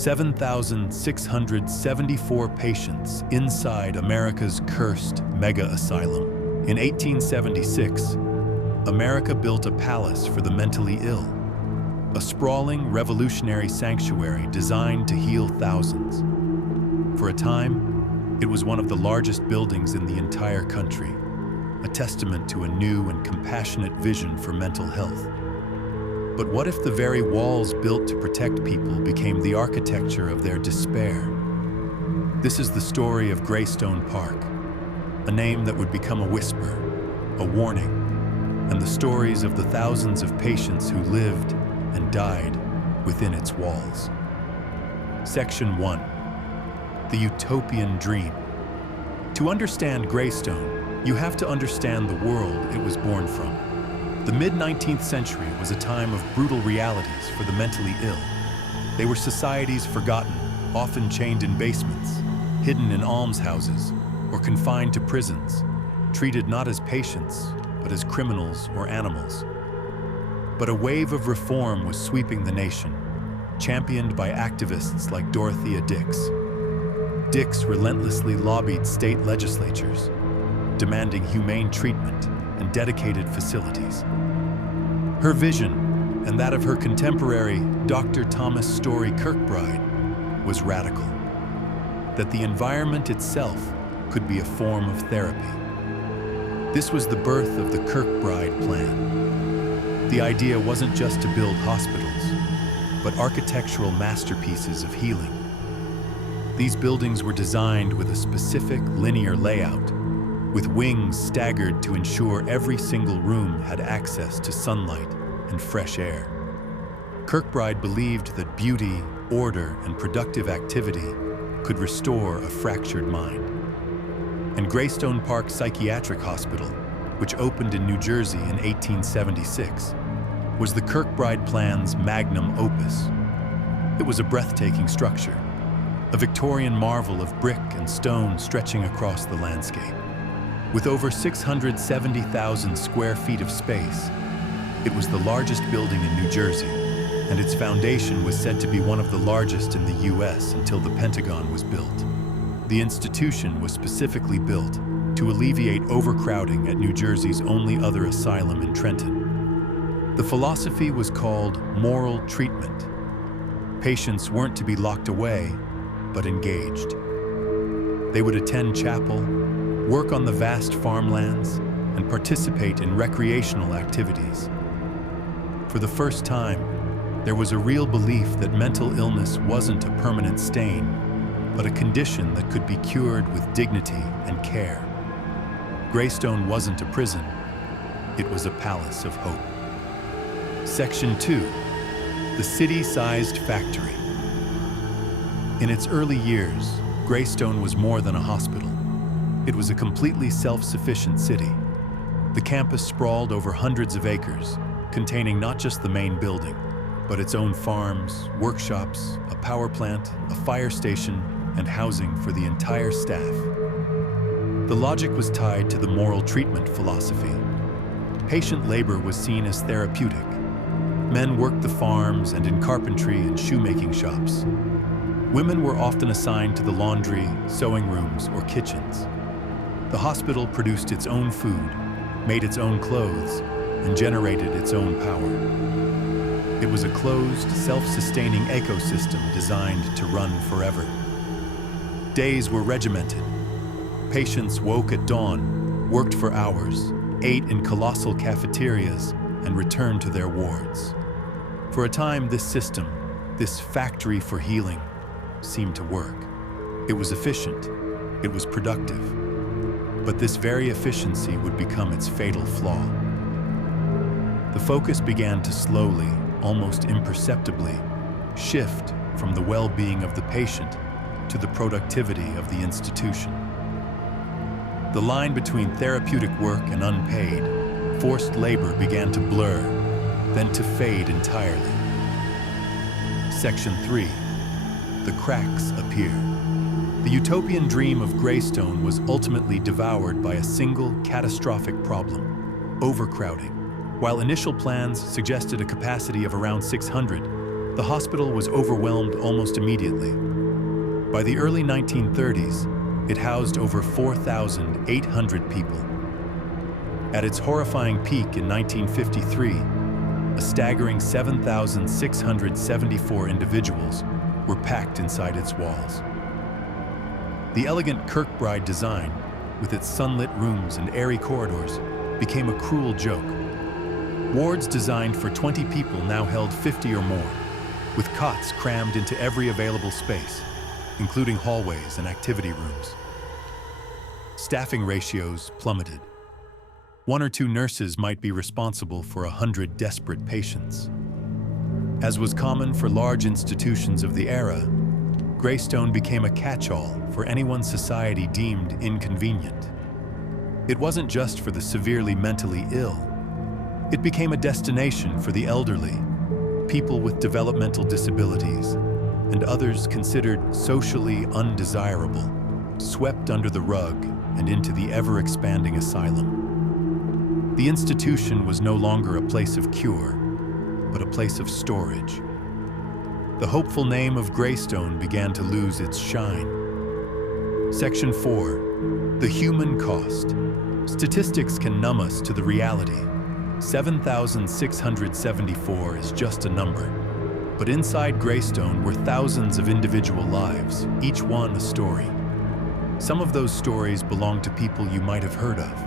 7,674 patients inside America's cursed mega asylum. In 1876, America built a palace for the mentally ill, a sprawling revolutionary sanctuary designed to heal thousands. For a time, it was one of the largest buildings in the entire country, a testament to a new and compassionate vision for mental health. But what if the very walls built to protect people became the architecture of their despair? This is the story of Greystone Park, a name that would become a whisper, a warning, and the stories of the thousands of patients who lived and died within its walls. Section 1. The Utopian Dream. To understand Greystone, you have to understand the world it was born from. The mid-19th century was a time of brutal realities for the mentally ill. They were societies forgotten, often chained in basements, hidden in almshouses, or confined to prisons, treated not as patients, but as criminals or animals. But a wave of reform was sweeping the nation, championed by activists like Dorothea Dix. Dix relentlessly lobbied state legislatures, demanding humane treatment and dedicated facilities. Her vision, and that of her contemporary Dr. Thomas Story Kirkbride, was radical: that the environment itself could be a form of therapy. This was the birth of the Kirkbride Plan. The idea wasn't just to build hospitals, but architectural masterpieces of healing. These buildings were designed with a specific linear layout, with wings staggered to ensure every single room had access to sunlight and fresh air. Kirkbride believed that beauty, order, and productive activity could restore a fractured mind. And Greystone Park Psychiatric Hospital, which opened in New Jersey in 1876, was the Kirkbride Plan's magnum opus. It was a breathtaking structure, a Victorian marvel of brick and stone stretching across the landscape. With over 670,000 square feet of space, it was the largest building in New Jersey, and its foundation was said to be one of the largest in the US until the Pentagon was built. The institution was specifically built to alleviate overcrowding at New Jersey's only other asylum in Trenton. The philosophy was called moral treatment. Patients weren't to be locked away, but engaged. They would attend chapel, work on the vast farmlands, and participate in recreational activities. For the first time, there was a real belief that mental illness wasn't a permanent stain, but a condition that could be cured with dignity and care. Greystone wasn't a prison, it was a palace of hope. Section 2. The city-sized factory. In its early years, Greystone was more than a hospital. It was a completely self-sufficient city. The campus sprawled over hundreds of acres, containing not just the main building, but its own farms, workshops, a power plant, a fire station, and housing for the entire staff. The logic was tied to the moral treatment philosophy. Patient labor was seen as therapeutic. Men worked the farms and in carpentry and shoemaking shops. Women were often assigned to the laundry, sewing rooms, or kitchens. The hospital produced its own food, made its own clothes, and generated its own power. It was a closed, self-sustaining ecosystem designed to run forever. Days were regimented. Patients woke at dawn, worked for hours, ate in colossal cafeterias, and returned to their wards. For a time, this system, this factory for healing, seemed to work. It was efficient. It was productive. But this very efficiency would become its fatal flaw. The focus began to slowly, almost imperceptibly, shift from the well-being of the patient to the productivity of the institution. The line between therapeutic work and unpaid, forced labor began to blur, then to fade entirely. Section 3. The cracks appear. The utopian dream of Greystone was ultimately devoured by a single catastrophic problem: overcrowding. While initial plans suggested a capacity of around 600, The hospital was overwhelmed almost immediately. By the early 1930s, it housed over 4,800 people. At its horrifying peak in 1953, a staggering 7,674 individuals were packed inside its walls. The elegant Kirkbride design, with its sunlit rooms and airy corridors, became a cruel joke. Wards designed for 20 people now held 50 or more, with cots crammed into every available space, including hallways and activity rooms. Staffing ratios plummeted. 1 or 2 nurses might be responsible for 100 desperate patients. As was common for large institutions of the era, Greystone became a catch-all for anyone society deemed inconvenient. It wasn't just for the severely mentally ill. It became a destination for the elderly, people with developmental disabilities, and others considered socially undesirable, swept under the rug and into the ever-expanding asylum. The institution was no longer a place of cure, but a place of storage. The hopeful name of Greystone began to lose its shine. Section 4. The human cost. Statistics can numb us to the reality. 7,674 is just a number. But inside Greystone were thousands of individual lives, each one a story. Some of those stories belong to people you might have heard of.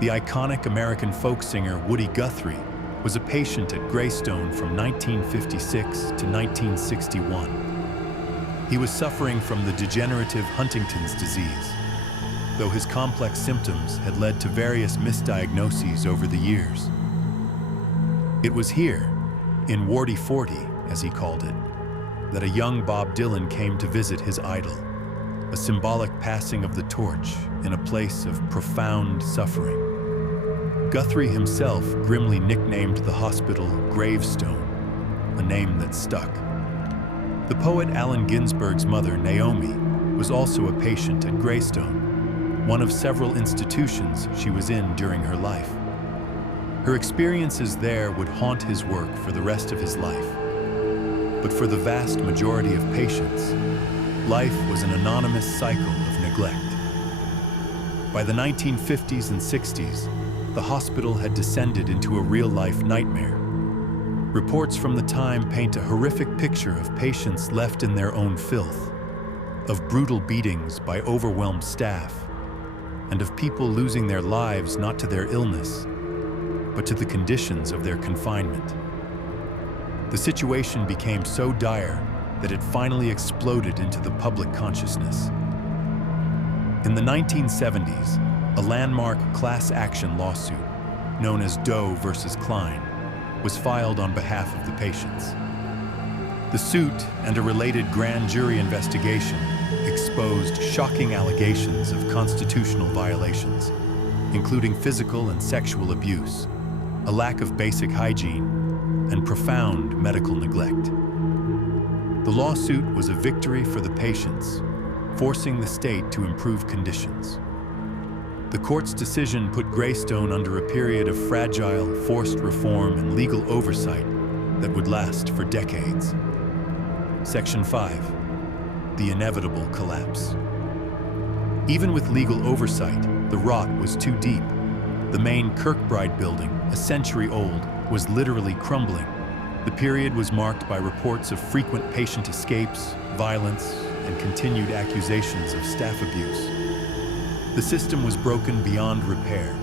The iconic American folk singer Woody Guthrie was a patient at Greystone from 1956 to 1961. He was suffering from the degenerative Huntington's disease, though his complex symptoms had led to various misdiagnoses over the years. It was here, in Wardy 40, as he called it, that a young Bob Dylan came to visit his idol, a symbolic passing of the torch in a place of profound suffering. Guthrie himself grimly nicknamed the hospital Gravestone, a name that stuck. The poet Allen Ginsberg's mother, Naomi, was also a patient at Greystone, one of several institutions she was in during her life. Her experiences there would haunt his work for the rest of his life. But for the vast majority of patients, life was an anonymous cycle of neglect. By the 1950s and 60s, the hospital had descended into a real-life nightmare. Reports from the time paint a horrific picture of patients left in their own filth, of brutal beatings by overwhelmed staff, and of people losing their lives not to their illness, but to the conditions of their confinement. The situation became so dire that it finally exploded into the public consciousness. In the 1970s, a landmark class action lawsuit, known as Doe versus Klein, was filed on behalf of the patients. The suit and a related grand jury investigation exposed shocking allegations of constitutional violations, including physical and sexual abuse, a lack of basic hygiene, and profound medical neglect. The lawsuit was a victory for the patients, forcing the state to improve conditions. The court's decision put Greystone under a period of fragile, forced reform and legal oversight that would last for decades. Section 5. The inevitable collapse. Even with legal oversight, the rot was too deep. The main Kirkbride building, a century old, was literally crumbling. The period was marked by reports of frequent patient escapes, violence, and continued accusations of staff abuse. The system was broken beyond repair.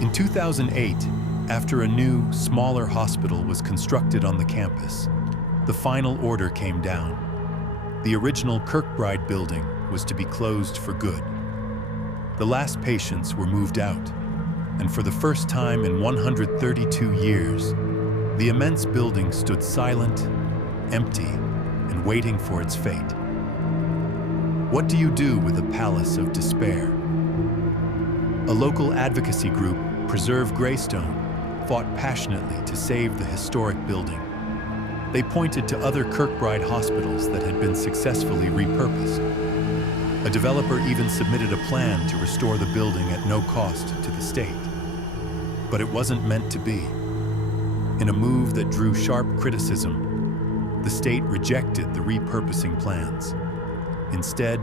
In 2008, after a new, smaller hospital was constructed on the campus, the final order came down. The original Kirkbride building was to be closed for good. The last patients were moved out, and for the first time in 132 years, the immense building stood silent, empty, and waiting for its fate. What do you do with a palace of despair? A local advocacy group, Preserve Greystone, fought passionately to save the historic building. They pointed to other Kirkbride hospitals that had been successfully repurposed. A developer even submitted a plan to restore the building at no cost to the state. But it wasn't meant to be. In a move that drew sharp criticism, the state rejected the repurposing plans. Instead,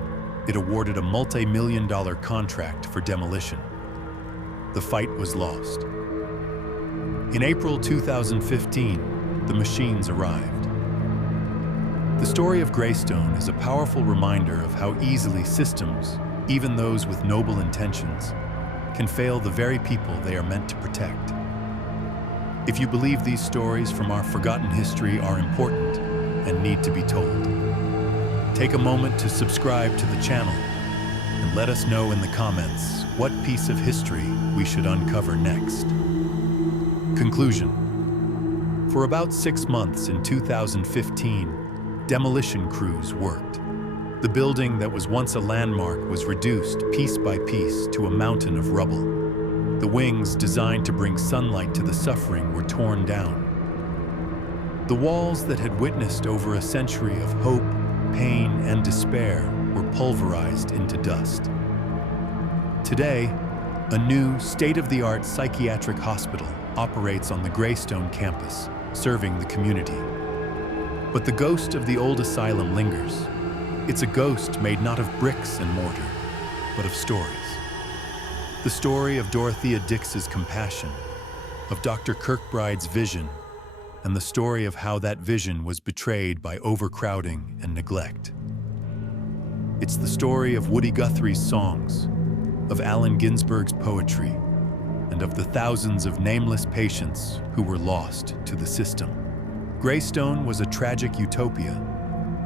it awarded a multi-million-dollar contract for demolition. The fight was lost. In April 2015, the machines arrived. The story of Greystone is a powerful reminder of how easily systems, even those with noble intentions, can fail the very people they are meant to protect. If you believe these stories from our forgotten history are important and need to be told, take a moment to subscribe to the channel and let us know in the comments what piece of history we should uncover next. Conclusion. For about 6 months in 2015, demolition crews worked. The building that was once a landmark was reduced piece by piece to a mountain of rubble. The wings designed to bring sunlight to the suffering were torn down. The walls that had witnessed over a century of hope, pain, and despair were pulverized into dust. Today, a new, state-of-the-art psychiatric hospital operates on the Greystone campus, serving the community. But the ghost of the old asylum lingers. It's a ghost made not of bricks and mortar, but of stories. The story of Dorothea Dix's compassion, of Dr. Kirkbride's vision, and the story of how that vision was betrayed by overcrowding and neglect. It's the story of Woody Guthrie's songs, of Allen Ginsberg's poetry, and of the thousands of nameless patients who were lost to the system. Greystone was a tragic utopia,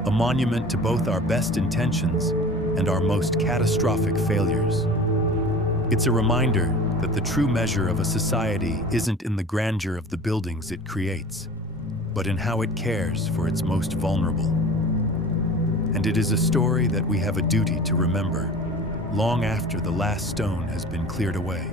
a monument to both our best intentions and our most catastrophic failures. It's a reminder that the true measure of a society isn't in the grandeur of the buildings it creates, but in how it cares for its most vulnerable. And it is a story that we have a duty to remember long after the last stone has been cleared away.